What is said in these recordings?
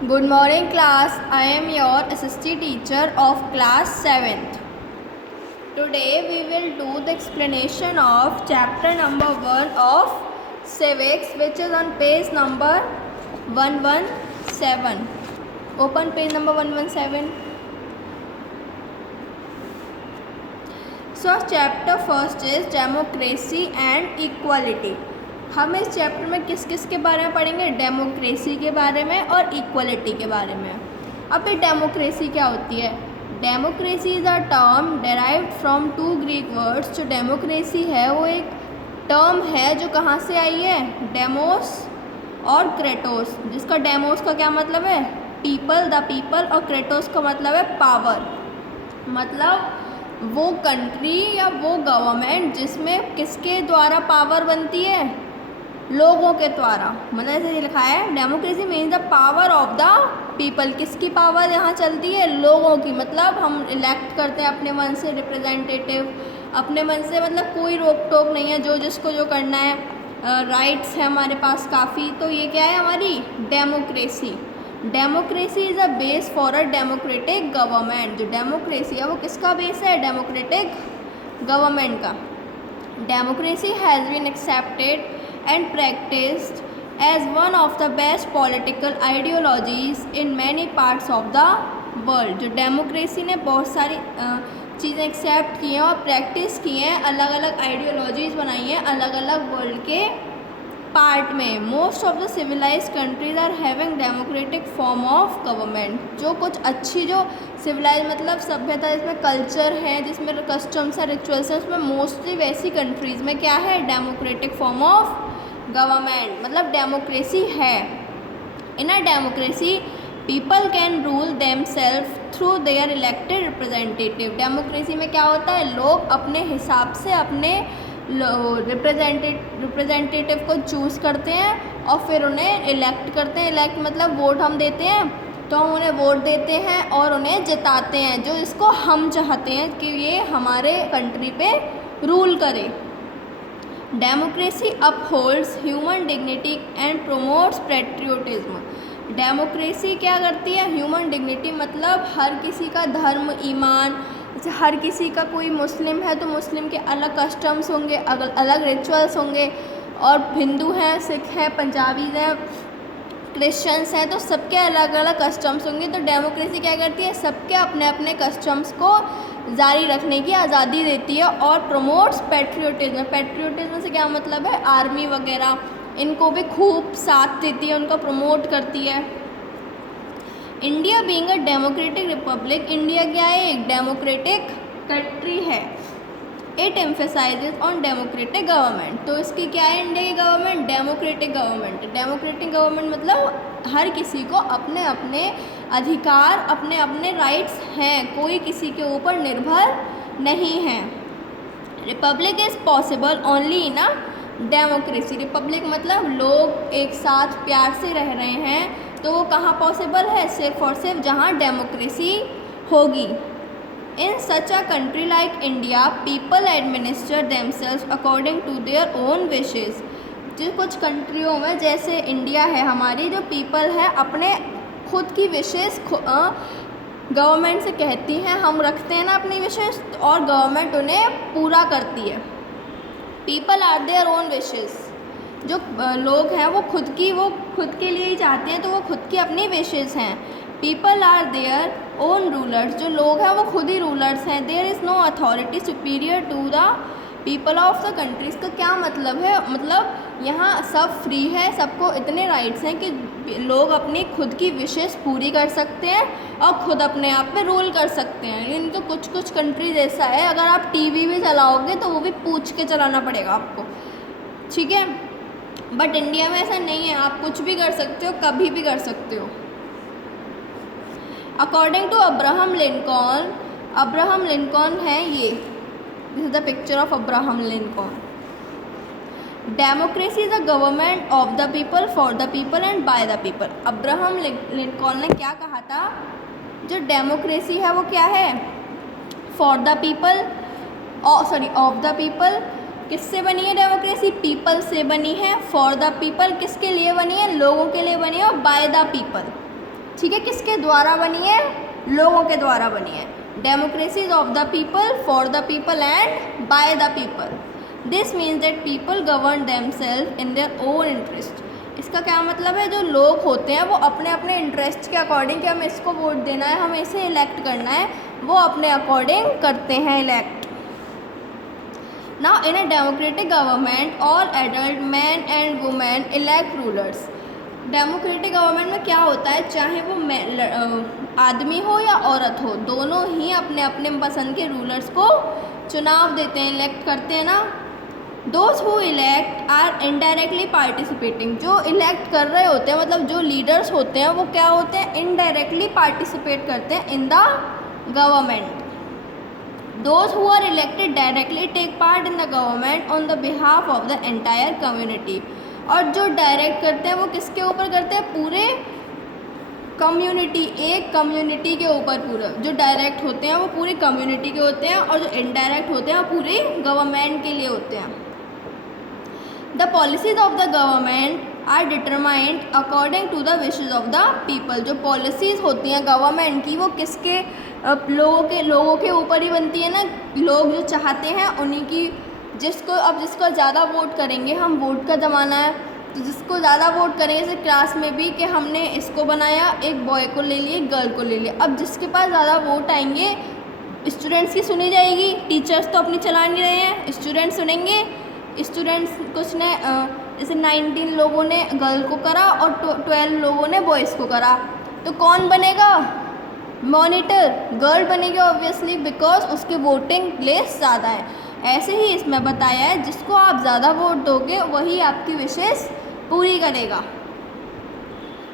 Good morning class, I am your assistant teacher of class 7th. Today we will do the explanation of chapter number 1 of civics, which is on page number 117. Open page number 117. So chapter first is democracy and equality. हम इस chapter में किस किस के बारे में पढ़ेंगे? Democracy के बारे में और इक्वलिटी के बारे में। अब ये डेमोक्रेसी क्या होती है? Democracy is a term derived from two Greek words. जो डेमोक्रेसी है वो एक टर्म है जो कहाँ से आई है? डेमोस और क्रेटोस, जिसका डेमोस का क्या मतलब है? पीपल, द पीपल, और क्रेटोस का मतलब है पावर। मतलब वो कंट्री या वो गवर्नमेंट जिसमें किसके द्वारा पावर बनती है? लोगों के द्वारा। मतलब ऐसे ये लिखा है, democracy means the power of the people. किसकी पावर यहाँ चलती है? लोगों की। मतलब हम इलेक्ट करते हैं अपने मन से रिप्रेजेंटेटिव, अपने मन से, मतलब कोई रोक टोक नहीं है, जो जिसको जो करना है, राइट्स है हमारे पास काफ़ी। तो ये क्या है हमारी democracy. Democracy is a base for a democratic government. जो डेमोक्रेसी है वो किसका बेस है? डेमोक्रेटिक गवर्नमेंट का। Democracy has been accepted and practiced as one of the best political ideologies in many parts of the world। जो democracy ने बहुत सारी चीज़ें एक्सेप्ट की हैं और प्रैक्टिस की हैं, अलग अलग आइडियोलॉजीज़ बनाई हैं अलग अलग वर्ल्ड के पार्ट में। Most of the civilized countries are having democratic form of government. जो कुछ अच्छी, जो सिविलाइज मतलब सभ्यता, जिसमें कल्चर है, जिसमें कस्टम्स है, रिचुअल्स है, उसमें मोस्टली वैसी कंट्रीज़ में क्या है? डेमोक्रेटिक फॉर्म ऑफ गवर्नमेंट, मतलब डेमोक्रेसी है। In a democracy people can rule themselves through their elected representative. Democracy में क्या होता है? लोग अपने हिसाब से अपने रिप्रेजेंटेटिव को चूज़ करते हैं और फिर उन्हें इलेक्ट करते हैं। इलेक्ट मतलब वोट हम देते हैं, तो हम उन्हें वोट देते हैं और उन्हें जिताते हैं, जो इसको हम चाहते हैं कि ये हमारे कंट्री पे रूल करे। Democracy upholds human dignity and promotes patriotism. Democracy क्या करती है? ह्यूमन डिग्निटी मतलब हर किसी का धर्म, ईमान, हर किसी का, कोई मुस्लिम है तो मुस्लिम के अलग कस्टम्स होंगे, अलग रिचुअल्स होंगे, और हिंदू हैं, सिख हैं, पंजाबीज हैं, क्रिश्चियंस हैं, तो सबके अलग अलग कस्टम्स होंगे। तो डेमोक्रेसी क्या करती है? सबके अपने अपने कस्टम्स को जारी रखने की आज़ादी देती है और प्रमोट्स पैट्रियोटिज्म। पैट्रियोटिज्म से क्या मतलब है? आर्मी वगैरह, इनको भी खूब साथ देती है, उनका प्रमोट करती है। India being a democratic Republic, India क्या है? एक डेमोक्रेटिक कंट्री है। It emphasises on democratic government. तो इसकी क्या है इंडिया की government? Democratic government. Democratic government मतलब हर किसी को अपने अपने अधिकार, अपने अपने राइट्स हैं, कोई किसी के ऊपर निर्भर नहीं है। Republic is possible only in a democracy. Republic मतलब लोग एक साथ प्यार से रह रहे हैं, तो वो कहाँ पॉसिबल है? सिर्फ और सिर्फ जहाँ डेमोक्रेसी होगी। In such a country like India people administer themselves according to their own wishes. जो कुछ कंट्रियों में, जैसे इंडिया है हमारी, जो पीपल है अपने खुद की विशेज़ गवर्नमेंट से कहती हैं, हम रखते हैं ना अपनी विशेज़, और गवर्नमेंट उन्हें पूरा करती है। People are their own wishes. जो लोग हैं वो खुद के लिए ही चाहते हैं, तो वो खुद की अपनी विशेज़ हैं। People are their own rulers. जो लोग हैं वो खुद ही रूलर्स हैं। There is no authority superior to the people of the country. इसका क्या मतलब है? मतलब यहाँ सब फ्री है, सबको इतने राइट्स हैं कि लोग अपनी खुद की विशेज़ पूरी कर सकते हैं और खुद अपने आप पे रूल कर सकते हैं। लेकिन तो कुछ कुछ कंट्रीज ऐसा है, अगर आप टीवी भी चलाओगे तो वो भी पूछ के चलाना पड़ेगा आपको, ठीक है? बट इंडिया में ऐसा नहीं है, आप कुछ भी कर सकते हो, कभी भी कर सकते हो। According to Abraham Lincoln, Abraham Lincoln है ये, this is the picture of Abraham Lincoln. Democracy is the government of the people, for the people and by the people. Abraham Lincoln ने क्या कहा था? जो डेमोक्रेसी है वो क्या है? For the people, of the people. किससे बनी है डेमोक्रेसी? पीपल से बनी है। फॉर द पीपल किसके लिए बनी है? लोगों के लिए बनी है। और बाय द पीपल, ठीक है, किसके द्वारा बनी है? लोगों के द्वारा बनी है। Democracy is of the people, for the people and by the people. This means that people govern themselves in their own interest. इसका क्या मतलब है? जो लोग होते हैं वो अपने अपने इंटरेस्ट के अकॉर्डिंग कि हमें इसको वोट देना है, हमें इसे इलेक्ट करना है, वो अपने अकॉर्डिंग करते हैं elect. Now in a democratic government all adult man and women elect rulers. Democratic government में क्या होता है, चाहे वो आदमी हो या औरत हो, दोनों ही अपने अपने पसंद के रूलर्स को चुनाव देते हैं, इलेक्ट करते हैं ना। Those who elect are indirectly participating. जो इलेक्ट कर रहे होते हैं, मतलब जो लीडर्स होते हैं, वो क्या होते हैं? इनडायरेक्टली पार्टिसिपेट करते हैं in the government. Those who are elected directly take part in the government on the behalf of the entire community। और जो डायरेक्ट करते हैं वो किसके ऊपर करते हैं? पूरे कम्युनिटी, एक कम्युनिटी के ऊपर। पूरा जो डायरेक्ट होते हैं वो पूरी कम्युनिटी के होते हैं, और जो इनडायरेक्ट होते हैं वो पूरे गवर्नमेंट के लिए होते हैं। The policies of the government are determined according to the wishes of the people. जो पॉलिसीज़ होती हैं गवर्नमेंट की, वो किसके? लोगों के ऊपर ही बनती है ना। लोग जो चाहते हैं उन्हीं की, जिसको ज़्यादा वोट करेंगे, हम वोट का ज़माना है, तो जिसको ज़्यादा वोट करेंगे, जैसे क्लास में भी कि हमने इसको बनाया, एक बॉय को ले लिए, एक गर्ल को ले लिया। अब जिसके पास ज़्यादा वोट आएंगे, स्टूडेंट्स की सुनी जाएगी। टीचर्स तो अपनी चला नहीं रहे हैं, स्टूडेंट्स सुनेंगे। स्टूडेंट्स कुछ ने जैसे 19 लोगों ने गर्ल को करा और 12 लोगों ने बॉयज़ को करा, तो कौन बनेगा? मॉनिटर गर्ल बनेगी ऑब्वियसली, बिकॉज उसके वोटिंग प्लेस ज़्यादा है। ऐसे ही इसमें बताया है, जिसको आप ज़्यादा वोट दोगे वही आपकी विशेष पूरी करेगा।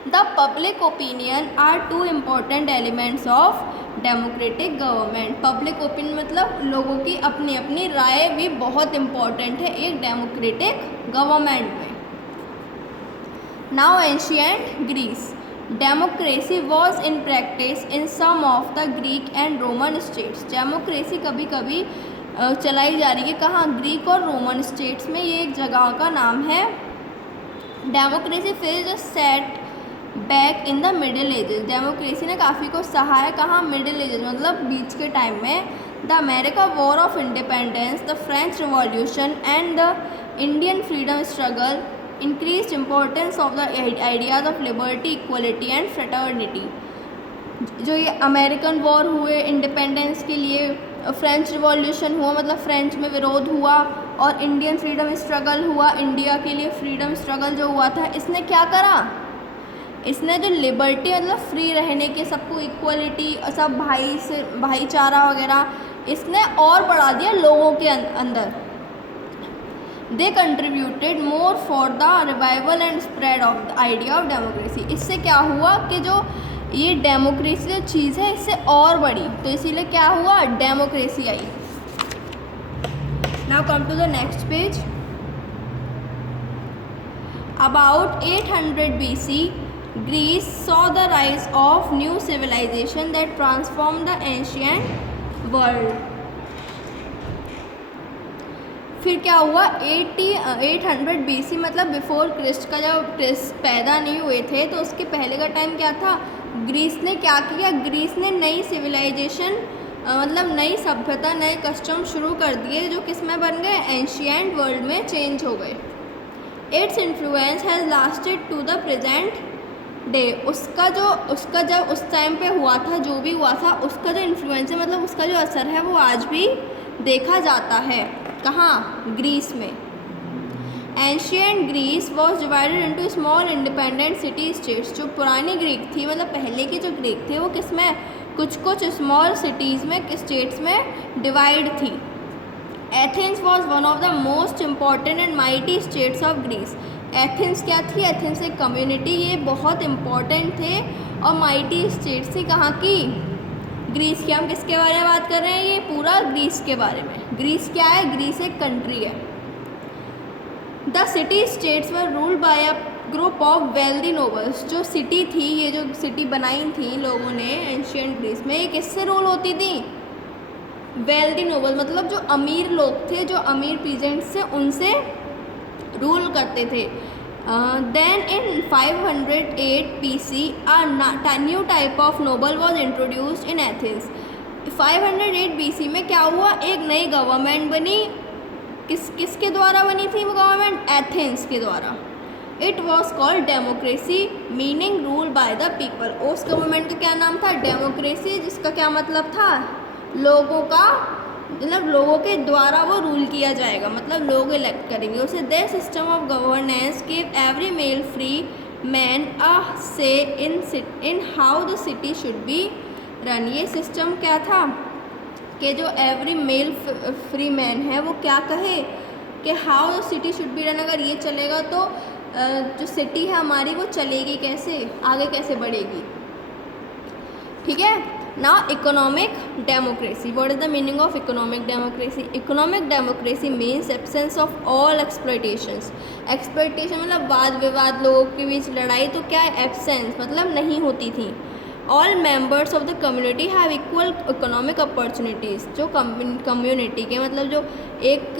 The public opinion are two important elements of democratic government. Public opinion मतलब लोगों की अपनी अपनी राय भी बहुत इम्पॉर्टेंट है एक डेमोक्रेटिक गवर्नमेंट में। Now ancient Greece. Democracy was in practice in some of the Greek and Roman states. डेमोक्रेसी कभी कभी चलाई जा रही है, कहाँ? ग्रीक और रोमन स्टेट्स में। ये एक जगह का नाम है। डेमोक्रेसी फिर set back in the middle ages. Democracy ने काफ़ी कुछ सहा है, कहाँ? मिडिल एजेस मतलब बीच के टाइम में। The America war of independence, the French revolution and the Indian freedom struggle increased importance of the ideas of liberty, equality and fraternity। जो ये अमेरिकन वॉर हुए इंडिपेंडेंस के लिए, फ्रेंच रिवॉल्यूशन हुआ मतलब फ्रेंच में विरोध हुआ, और इंडियन फ्रीडम स्ट्रगल हुआ, इंडिया के लिए फ्रीडम स्ट्रगल जो हुआ था, इसने क्या करा? इसने जो लिबर्टी मतलब फ्री रहने के, सबको इक्वलिटी, सब भाईचारा वगैरह, इसने और बढ़ा दिया लोगों के अंदर। They contributed more for the revival and spread of the idea of democracy। इससे क्या हुआ कि जो ये डेमोक्रेसी जो चीज़ है इससे और बढ़ी, तो इसीलिए क्या हुआ? Democracy I. Now come to the next page। About 800 BC, Greece saw the rise of new civilization that transformed the ancient world। फिर क्या हुआ? 800 BC मतलब बिफोर क्रिस्ट का, जब क्रिस्ट पैदा नहीं हुए थे तो उसके पहले का टाइम क्या था? ग्रीस ने क्या किया? ग्रीस ने नई सिविलाइजेशन मतलब नई सभ्यता, नए कस्टम शुरू कर दिए, जो किस में बन गए? एंशिएंट वर्ल्ड में चेंज हो गए। Its influence has lasted to the present day. उसका जब उस टाइम पे हुआ था, जो भी हुआ था, उसका जो इन्फ्लुएंस है मतलब उसका जो असर है वो आज भी देखा जाता है। कहाँ? ग्रीस में। Ancient Greece was divided into small independent city states. जो पुरानी ग्रीक थी मतलब पहले के जो ग्रीक थे वो किस में? कुछ स्मॉल सिटीज़ में, स्टेट्स में डिवाइड थी। Athens was one of the most important and mighty states of Greece. Athens क्या थी? एथेंस एक कम्युनिटी, ये बहुत इम्पॉर्टेंट थे और माइटी स्टेट्स थी। कहाँ की? ग्रीस की। हम किसके बारे में बात कर रहे हैं? ये पूरा ग्रीस के बारे में। ग्रीस क्या है? ग्रीस एक कंट्री है। The city states were ruled by a group of wealthy nobles. जो सिटी थी, ये जो सिटी बनाई थी लोगों ने एंशिएंट ग्रीस में, ये किससे रूल होती थी? वेल्दी नोबल मतलब जो अमीर लोग थे, जो अमीर पीजेंट्स थे, उनसे रूल करते थे। Then in 508 BC, a new type of noble was introduced in Athens. 508 BC में क्या हुआ, एक नई गवर्नमेंट बनी. किसके द्वारा बनी थी वो गवर्नमेंट? एथेंस के द्वारा. It was called democracy, meaning rule by the people. उस गवर्नमेंट का क्या नाम था? डेमोक्रेसी, जिसका क्या मतलब था? लोगों का, मतलब लोगों के द्वारा वो रूल किया जाएगा, मतलब लोग इलेक्ट करेंगे उसे. This system of governance give every male free man a say in how the city should be run. ये सिस्टम क्या था कि जो एवरी मेल फ्री मैन है वो क्या कहे कि how the city should be run. अगर ये चलेगा तो जो सिटी है हमारी वो चलेगी कैसे, आगे कैसे बढ़ेगी. ठीक है. Now economic democracy. What is the meaning of economic democracy? Economic democracy means absence of all exploitations. Exploitation मतलब वाद विवाद, लोगों के बीच लड़ाई, तो क्या है? एब्सेंस मतलब नहीं होती थी. All members of the community have equal economic opportunities. जो कम्युनिटी के मतलब जो एक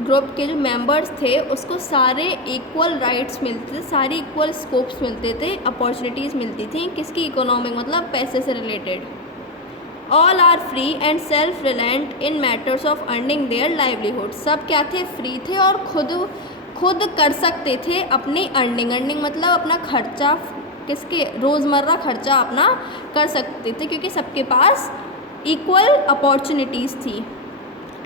ग्रुप के जो मेंबर्स थे उसको सारे इक्वल राइट्स मिलते थे, सारी इक्वल स्कोप्स मिलते थे, अपॉर्चुनिटीज़ मिलती थी. किसकी? इकोनॉमिक मतलब पैसे से related. All are free and self reliant in matters of earning their livelihood. सब क्या थे? फ्री थे और खुद कर सकते थे अपनी अर्निंग मतलब अपना खर्चा, किसके? रोज़मर्रा खर्चा अपना कर सकते थे, क्योंकि सबके पास इक्वल अपॉर्चुनिटीज़ थी.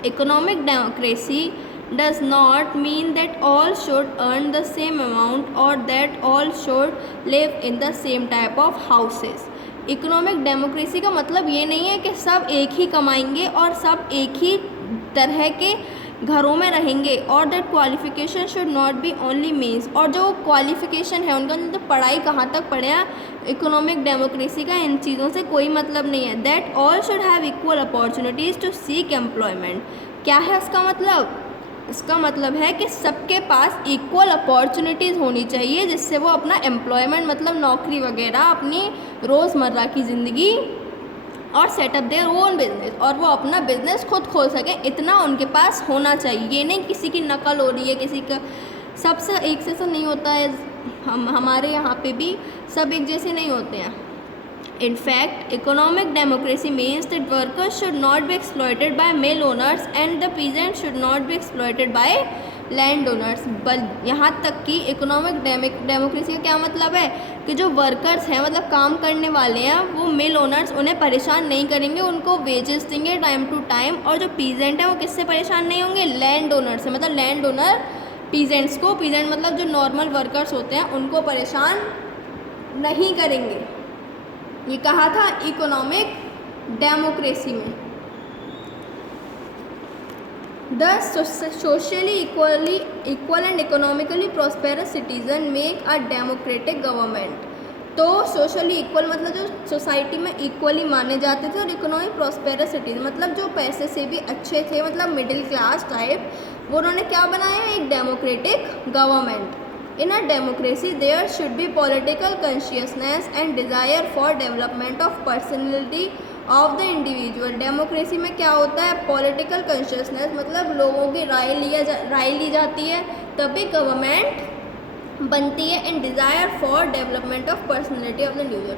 Economic democracy does not mean that all should earn the same amount और that all should live in the same type of houses. Economic democracy का मतलब ये नहीं है कि सब एक ही कमाएंगे और सब एक ही तरह के घरों में रहेंगे. और that qualification should not be only means. और जो क्वालिफिकेशन है उनका, तो पढ़ाई कहाँ तक पढ़े हैं, इकोनॉमिक डेमोक्रेसी का इन चीज़ों से कोई मतलब नहीं है. That all should have equal opportunities to seek employment. क्या है इसका मतलब? इसका मतलब है कि सबके पास इक्वल अपॉर्चुनिटीज़ होनी चाहिए जिससे वो अपना एम्प्लॉयमेंट मतलब नौकरी वगैरह, अपनी रोज़मर्रा की ज़िंदगी और सेटअप देयर ओन बिजनेस, और वो अपना बिजनेस खुद खोल सकें. इतना उनके पास होना चाहिए. ये नहीं किसी की नकल हो रही है, किसी का सबसे एक से नहीं होता है. हमारे यहाँ पे भी सब एक जैसे नहीं होते हैं. In fact, economic democracy means that workers should not be exploited by mill owners and the peasants should not be exploited by land owners. यहाँ तक कि इकोनॉमिक डेमोक्रेसी का क्या मतलब है कि जो वर्कर्स हैं मतलब काम करने वाले हैं, वो मिल ओनर्स उन्हें परेशान नहीं करेंगे, उनको वेजेस देंगे टाइम टू टाइम. और जो पीजेंट है वो किससे परेशान नहीं होंगे? लैंड ओनर से. मतलब लैंड ओनर पीजेंट्स को, पीजेंट मतलब जो नॉर्मल वर्कर्स होते हैं उनको परेशान नहीं करेंगे. ये कहा था इकोनॉमिक डेमोक्रेसी में. The socially equal and economically prosperous citizen make a democratic government. तो सोशली इक्वल मतलब जो सोसाइटी में इक्वली माने जाते थे, और इकोनॉमिक प्रॉस्पेरस सिटीज मतलब जो पैसे से भी अच्छे थे, मतलब मिडिल क्लास टाइप, वो उन्होंने क्या बनाया? एक democratic government. In a democracy there should be political consciousness and desire for development of personality of the individual. Democracy में क्या होता है? पॉलिटिकल कॉन्शियसनेस मतलब लोगों की राय ली जाती है, तभी गवर्नमेंट बनती है. And desire for development of personality of the individual.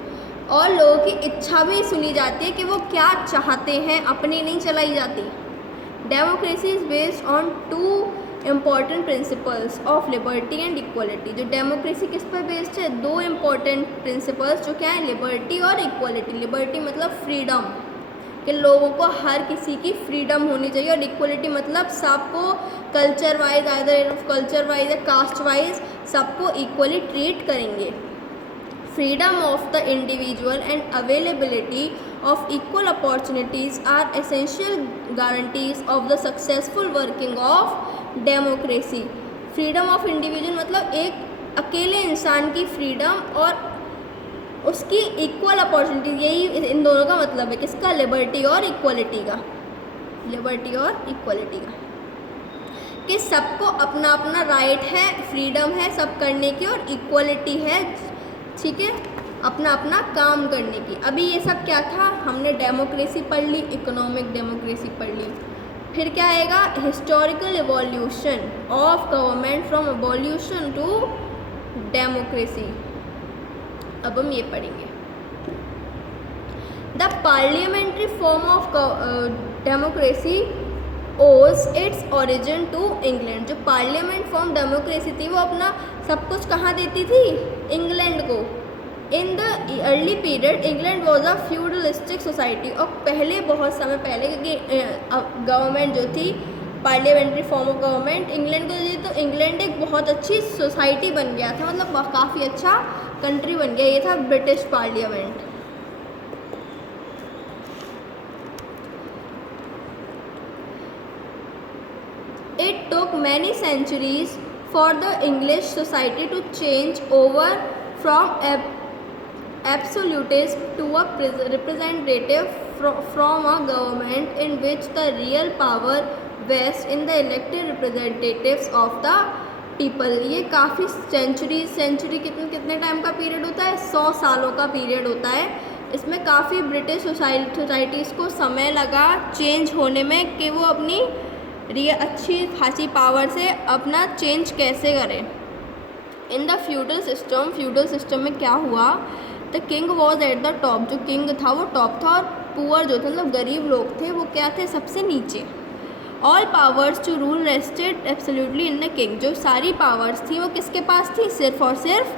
और लोगों की इच्छा भी सुनी जाती है कि वो क्या चाहते हैं, अपनी नहीं चलाई जाती. Democracy is based on two important principles of liberty and equality. जो डेमोक्रेसी किस पर बेस्ड है? दो इम्पॉर्टेंट प्रिंसिपल्स जो क्या है? लिबर्टी और इक्वलिटी. लिबर्टी मतलब फ्रीडम, कि लोगों को हर किसी की फ्रीडम होनी चाहिए, और इक्वलिटी मतलब सबको culture wise, either culture wise या कास्ट वाइज सबको इक्वली ट्रीट करेंगे. Freedom of the individual and availability of equal opportunities are essential guarantees of the successful working of democracy. Freedom of individual मतलब एक अकेले इंसान की फ्रीडम और उसकी इक्वल अपॉर्चुनिटी, यही इन दोनों का मतलब है. किसका? लिबर्टी और इक्वलिटी का. लिबर्टी और इक्वलिटी का कि सबको अपना अपना राइट है, फ्रीडम है सब करने की, और इक्वलिटी है, ठीक है, अपना अपना काम करने की. अभी ये सब क्या था? हमने डेमोक्रेसी पढ़ ली, इकोनॉमिक डेमोक्रेसी पढ़ ली. फिर क्या आएगा? Historical evolution of government from absolution to democracy. अब हम ये पढ़ेंगे। The parliamentary form of democracy owes its origin to England. जो पार्लियामेंट फॉर्म डेमोक्रेसी थी वो अपना सब कुछ कहाँ देती थी? इंग्लैंड को। In the early period England was a feudalistic society. और पहले, बहुत समय पहले, क्योंकि गवर्नमेंट जो थी, parliamentary form of government England को दी, तो इंग्लैंड एक बहुत अच्छी सोसाइटी बन गया था, मतलब काफ़ी अच्छा कंट्री बन गया। ये था British parliament. It took many centuries for the English society to change over from absolutism to a representative from a government in which the real power vests in the elected representatives of the people। ये काफ़ी century कितने time का period होता है? 100 सालों का period होता है। इसमें काफ़ी ब्रिटिश सोसाइटीज़ को समय लगा चेंज होने में कि वो अपनी अच्छी खासी पावर से अपना चेंज कैसे करें। इन द फ्यूडल सिस्टम में क्या हुआ? The king was at the top. जो किंग था वो टॉप था, और पुअर जो थे, मतलब गरीब लोग थे, वो क्या थे? सबसे नीचे। All powers to rule rested absolutely in the king. जो सारी पावर्स थी वो किसके पास थी? सिर्फ और सिर्फ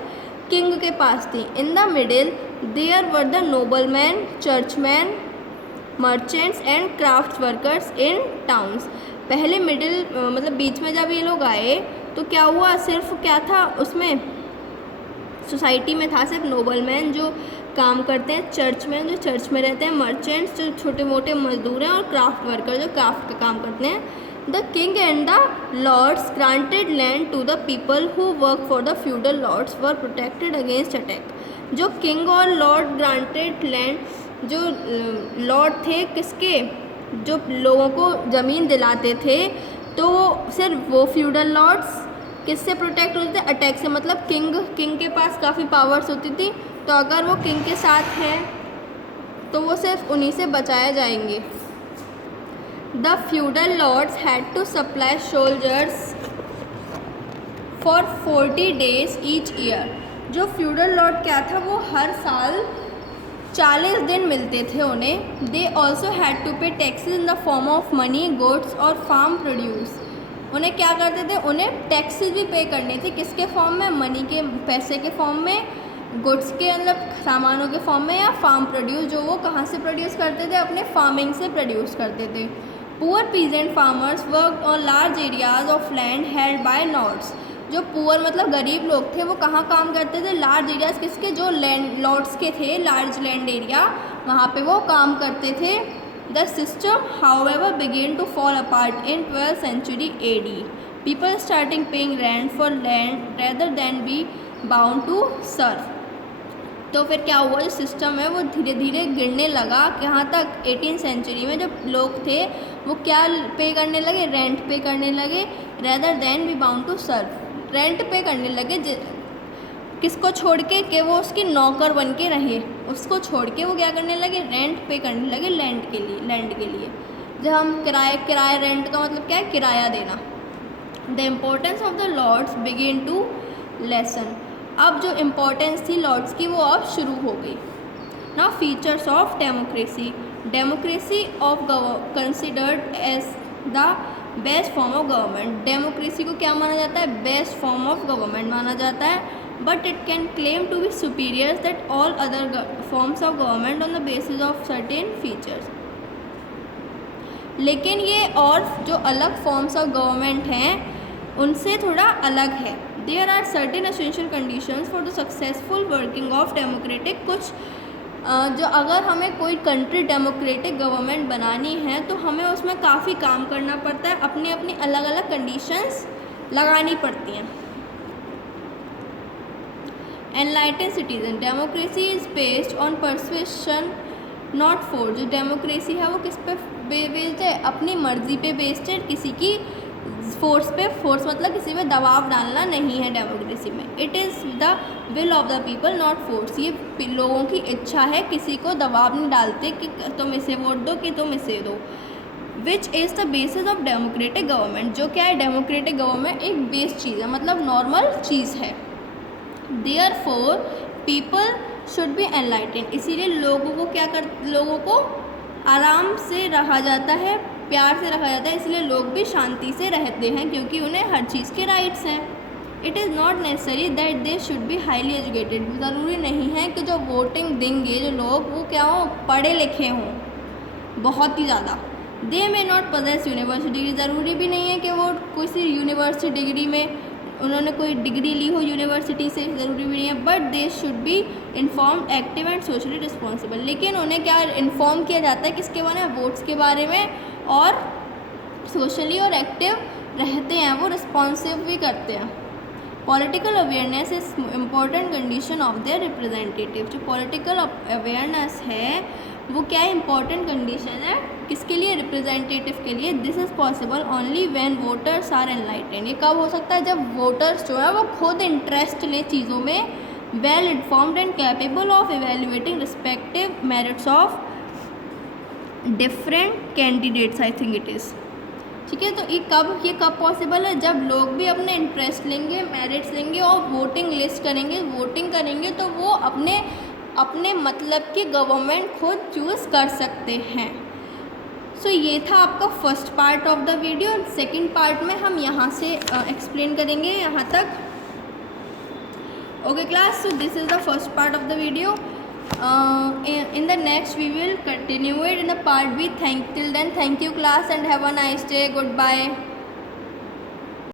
किंग के पास थी। In the middle there were the nobleman, churchman, merchants and craft workers in towns. पहले मतलब बीच में जब ये लोग आए तो क्या हुआ? सिर्फ क्या था उसमें? सोसाइटी में था सिर्फ नोबलमैन जो काम करते हैं, चर्चमैन जो चर्च में रहते हैं, मर्चेंट्स जो छोटे मोटे मजदूर हैं, और क्राफ्ट वर्कर जो क्राफ्ट का काम करते हैं। The king and the lords granted land to the people who work for the feudal lords were protected against attack. जो किंग और लॉर्ड ग्रांटेड लैंड, जो लॉर्ड थे किसके? जो लोगों को ज़मीन दिलाते थे, तो सिर्फ वो फ्यूडल लॉर्ड्स किससे प्रोटेक्ट होते थे? अटैक से। मतलब किंग के पास काफ़ी पावर्स होती थी, तो अगर वो किंग के साथ हैं तो वो सिर्फ उन्हीं से बचाए जाएंगे। The feudal lords had to supply soldiers for 40 days each year. जो फ्यूडल लॉर्ड क्या था, वो हर साल 40 दिन मिलते थे उन्हें। दे ऑल्सो हैड टू पे taxes in the form of money, goods और फार्म प्रोड्यूस। उन्हें क्या करते थे? उन्हें टैक्सेस भी पे करने थे। किसके फॉर्म में? मनी के, पैसे के फॉर्म में, गुड्स के मतलब सामानों के फॉर्म में, या फार्म प्रोड्यूस जो वो कहाँ से प्रोड्यूस करते थे? अपने फार्मिंग से प्रोड्यूस करते थे। Poor peasant farmers worked on large areas of land held by lords. जो पुअर मतलब गरीब लोग थे वो कहाँ काम करते थे? लार्ज एरियाज किसके? जो लैंड लॉर्ड्स के थे, लार्ज लैंड एरिया, वहाँ पे वो काम करते थे। The system however began to fall apart in 12th century AD। People starting paying rent for land rather than be bound to serve. तो फिर क्या हुआ? जो सिस्टम है वो धीरे धीरे गिरने लगा। कहाँ तक? 18th century में जब लोग थे वो क्या पे करने लगे? रेंट पे करने लगे, rather than be bound to serve. Rent pay करने लगे, किसको छोड़ के? कि वो उसकी नौकर बन के रहे। उसको छोड़ के वो क्या करने लगे? रेंट पे करने लगे लैंड के लिए। जब हम किराए रेंट का मतलब क्या है? किराया देना। The importance of the lords begin to lessen. अब जो इम्पोर्टेंस थी लॉर्ड्स की वो अब शुरू हो गई। Now features of democracy. Democracy of considered as the best form of government. Democracy को क्या माना जाता है? बेस्ट फॉर्म ऑफ गवर्नमेंट माना जाता है। But it can claim to be superior that all other forms of government on the basis of certain features. लेकिन ये और जो अलग फॉर्म्स ऑफ गवर्नमेंट हैं उनसे थोड़ा अलग है। There are certain essential conditions for the successful working of democratic. कुछ जो अगर हमें कोई कंट्री डेमोक्रेटिक गवर्नमेंट बनानी है तो हमें उसमें काफ़ी काम करना पड़ता है, अपनी अपनी अलग अलग कंडीशंस लगानी पड़ती हैं। Enlightened citizen. Democracy is based on persuasion not force. जो डेमोक्रेसी है वो किस पे बेस्ड है? अपनी मर्जी पे बेस्ड है, किसी की फोर्स पे। फोर्स मतलब किसी पे दबाव डालना नहीं है डेमोक्रेसी में। It is the will of the people not force. ये लोगों की इच्छा है, किसी को दबाव नहीं डालते कि तुम इसे वोट दो कि तुम इसे दो। Which is the basis of democratic government. जो क्या है? डेमोक्रेटिक गवर्नमेंट एक बेस चीज़ है, मतलब नॉर्मल चीज़ है। Therefore people should be enlightened, इसीलिए लोगों को आराम से रहा जाता है, प्यार से रखा जाता है, इसलिए लोग भी शांति से रहते हैं क्योंकि उन्हें हर चीज़ के राइट्स हैं। It is not necessary that they should be highly educated, ज़रूरी नहीं है कि जो वोटिंग देंगे जो लोग वो क्या हों, पढ़े लिखे हों बहुत ही ज़्यादा। They may not possess university degree, ज़रूरी भी नहीं है कि वो किसी यूनिवर्सिटी डिग्री में उन्होंने कोई डिग्री ली हो यूनिवर्सिटी से, ज़रूरी भी नहीं है। But they should be inform active and socially responsible, लेकिन उन्हें क्या इन्फॉर्म किया जाता है किसके बारे में, वोट्स के बारे में, और सोशली और एक्टिव रहते हैं, वो रिस्पॉन्सिव भी करते हैं। Political awareness is important condition of their representative, जो पॉलिटिकल अवेयरनेस है वो क्या इम्पॉर्टेंट कंडीशन है किसके लिए, रिप्रेजेंटेटिव के लिए। This is possible only when voters are enlightened, ये कब हो सकता है, जब वोटर्स जो है वो खुद इंटरेस्ट ले चीज़ों में, well informed and capable of evaluating respective merits of different candidates, I think it is, ठीक है। तो ये कब पॉसिबल है, जब लोग भी अपने इंटरेस्ट लेंगे, मेरिट्स लेंगे और वोटिंग लिस्ट करेंगे, वोटिंग करेंगे, तो वो अपने मतलब की गवर्नमेंट खुद चूज़ कर सकते हैं। सो ये था आपका first part of the video. Second part में हम यहाँ से एक्सप्लेन करेंगे यहाँ तक। Okay class, so this is the first part of the video. In the next we will continue it in the part B. Till then, thank you class and have a nice day. Goodbye.